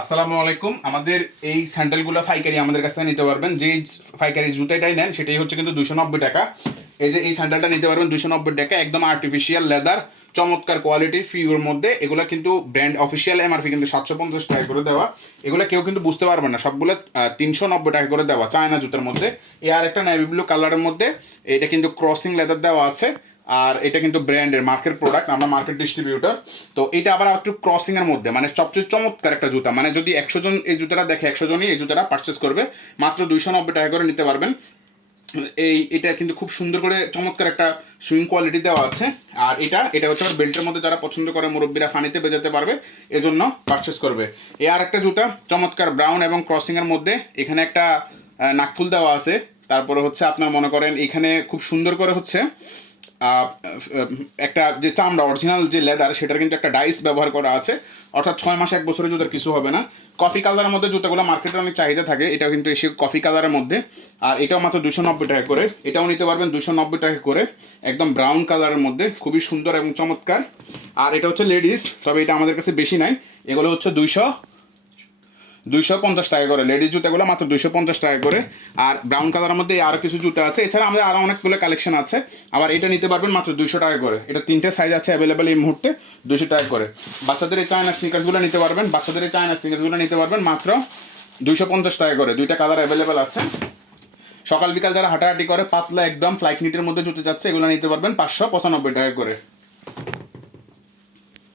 আসসালামু আলাইকুম। আমাদের এই স্যান্ডেলগুলো পাইকারি আমাদের কাছ থেকে নিতে পারবেন। যেই পাইকারি জুতাটাই নেন সেটাই হচ্ছে কিন্তু 290 টাকা। এই যে এই স্যান্ডেলটা নিতে পারবেন 290 টাকা, একদম আর্টিফিশিয়াল লেদার, চমৎকার কোয়ালিটির ফিউর মধ্যে। এগুলো কিন্তু ব্র্যান্ড অফিসিয়াল এমআরপি কিন্তু 750 টাকা করে দেওয়া। এগুলো কেউ কিন্তু বুঝতে পারবে না, সবগুলো 390 টাকা করে দেওয়া চায়না জুতার মধ্যে। এ আর একটা নেভি ব্লু কালারের মধ্যে, এটা কিন্তু ক্রসিং লেদার দেওয়া আছে। আর এটা কিন্তু ব্র্যান্ডের মার্কেট প্রোডাক্ট, আমরা মার্কেট ডিস্ট্রিবিউটর। তো এটা আবার একটু ক্রসিং এর মধ্যে, মানে সবচেয়ে চমৎকার একটা জুতা। মানে যদি 100 জন এই জুতাটা দেখে 100 জনই এই জুতাটা পারচেস করবে। মাত্র 290 টাকা করে নিতে পারবেন। এটা কিন্তু খুব সুন্দর করে চমৎকার একটা সুইং কোয়ালিটি দেওয়া আছে। আর এটা হচ্ছে বেল্টের মধ্যে যারা পছন্দ করে, মুরব্বীরা ফানিতে বেজাতে পারবে, এজন্য পারচেস করবে। আর একটা জুতা চমৎকার ব্রাউন এবং ক্রসিং এর মধ্যে, এখানে একটা নাকফুল দেওয়া আছে। তারপরে হচ্ছে আপনার মনে করেন এখানে খুব সুন্দর করে হচ্ছে একটা যে চামড়া অরিজিনাল যে লেদার, সেটার কিন্তু একটা ডাইস ব্যবহার করা আছে। অর্থাৎ 6 মাস 1 বছরের জুতার কিছু হবে না। কফি কালারের মধ্যে জুতাগুলো মার্কেটে অনেক চাহিদা থাকে, এটাও কিন্তু এসে কফি কালারের মধ্যে। আর এটাও মাত্র 290 টাকা করে। এটাও নিতে পারবেন 290 টাকা করে, একদম ব্রাউন কালারের মধ্যে, খুবই সুন্দর এবং চমৎকার। আর এটা হচ্ছে লেডিস, তবে এটা আমাদের কাছে বেশি নাই। এগুলো হচ্ছে 250 টাকা করে। লেডিস জুতাগুলো মাত্র 250 টাকা করে। আর ব্রাউন কালারের মধ্যে আরও কিছু জুতা আছে, এছাড়া আমাদের আরও অনেকগুলো কালেকশন আছে। আবার এটা নিতে পারবেন মাত্র 200 টাকা করে। এটা 3টে সাইজ আছে অ্যাভেলেবেল এই মুহূর্তে, 200 টাকা করে। বাচ্চাদের এই চায়না স্নিকার্সগুলো নিতে পারবেন, নিতে পারবেন মাত্র 250 টাকা করে। 2টা কালার অ্যাভেলেবেল আছে। সকাল বিকাল যারা হাঁটাহাঁটি করে, পাতলা একদম ফ্লাইট নিটের মধ্যে জুতে যাচ্ছে, এগুলো নিতে পারবেন 595 টাকা করে।